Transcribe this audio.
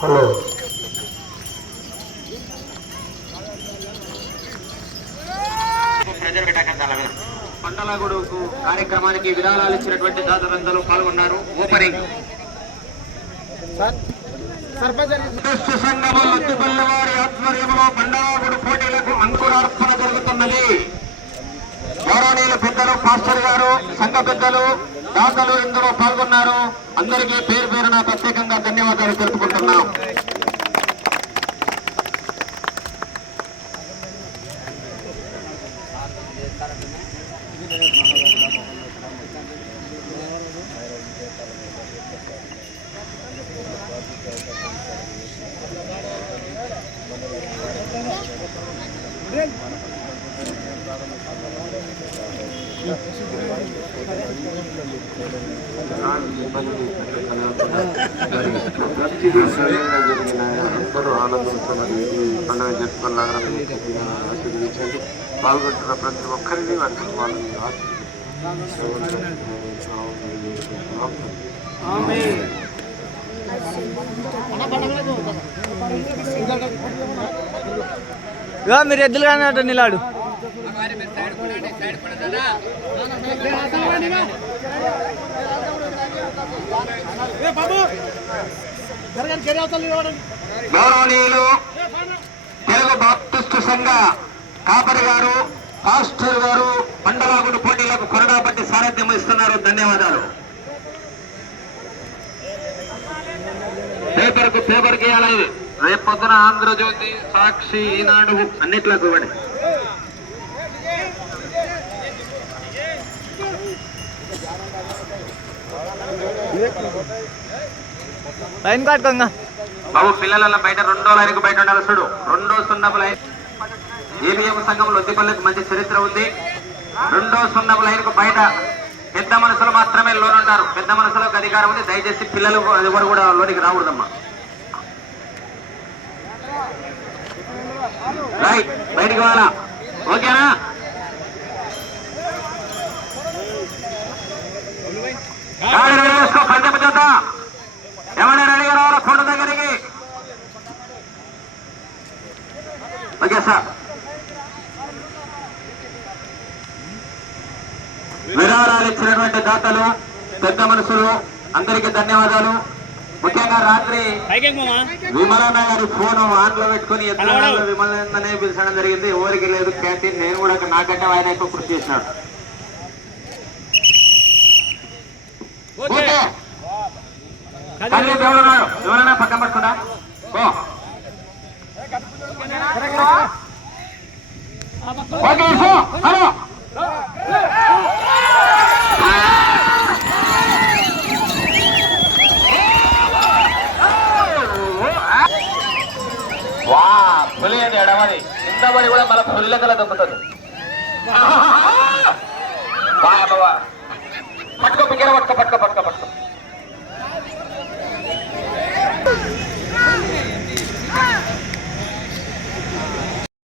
Hello పండలగూడుకు కార్యక్రమానికి విరాళాలు ఇచ్చినటువంటి దాతలందరూ పాల్గొన్నారు. ఓపెనింగ్ క్రీస్తు సంఘము లద్దుపల్లి వారి ఆధ్వర్యంలో బండలాగుడు పోటీలకు అంకురార్పణ జరుగుతున్నది. గౌరవనీయులు పెద్దలు పాస్టర్ గారు సంఘ పెద్దలు దాతలు ఇందులో పాల్గొన్నారు. అందరికీ పేరు పేరున ప్రత్యేకంగా ధన్యవాదాలు తెలుపుకుంటున్నాం. అందరూ ఆనందిస్తున్నారు పండుగ జరుపుకోవాలని ఆశీర్వదించండి పాల్గొంటున్న ప్రతి ఒక్కరిని వారికి వాళ్ళని ఆశీర్వదించాలి మీరు ఎద్దులు కానీ నిలాడు గౌరవనీయులు తెలుగు బాప్టిస్టు సంఘ కాపరి గారు పాస్టర్ గారు పండలాగుడు పోటీలకు కొరడాపట్టి సారథ్యం ఇస్తున్నారు ధన్యవాదాలు. పేపర్కు పేపర్ గీయాలి. రేపు పొద్దున ఆంధ్రజ్యోతి సాక్షి ఈనాడు అన్నిట్లకు ఇవ్వండి. లైన్ కట్టుకోంగా బాబు పిల్లల బయట రెండో లైన్కు బయట ఉండాలి చూడు. రెండో సున్నపు లైన్. ఏబిఎం సంఘంలో లొద్దిపల్లికి మంచి చరిత్ర ఉంది. రెండో సున్నపు లైన్కు బయట పెద్ద మనుషులు మాత్రమే లోన్ ఉంటారు. పెద్ద మనుషులకు అధికారం ఉంది. దయచేసి పిల్లలు ఎవరు కూడా లోనికి రాకూడదమ్మా. రైట్ బయటికి వాళ్ళ ఓకేనా? గాడి రెడీ చేసుకో పందెం చేద్దాం ఎవరైనా రెడీగా రావాలా కొండ దగ్గరికి? Okay sir. విరాళాలు ఇచ్చినటువంటి దాతలు పెద్ద మనుషులు అందరికీ ధన్యవాదాలు. ముఖ్యంగా రాత్రి విమలన్న గారి ఫోన్ ఆన్లో పెట్టుకుని ఎత్తున విమలన్ననే పిలిచడం జరిగింది. ఎవరికి లేదు క్యాంటీన్. నేను కూడా నాకంటే ఆయన ఎక్కువ కృషి చేసినాడు. ఎవరైనా పక్కన పట్టుకున్నా ఓకే హలో. వా పులి అని ఎడమది కింద పడి కూడా మళ్ళీ పుల్లెకల దొక్కుతుంది బాబా పట్టుకో పిక్కర పట్టుకో పట్టుకో పట్టుకో పట్టుకో.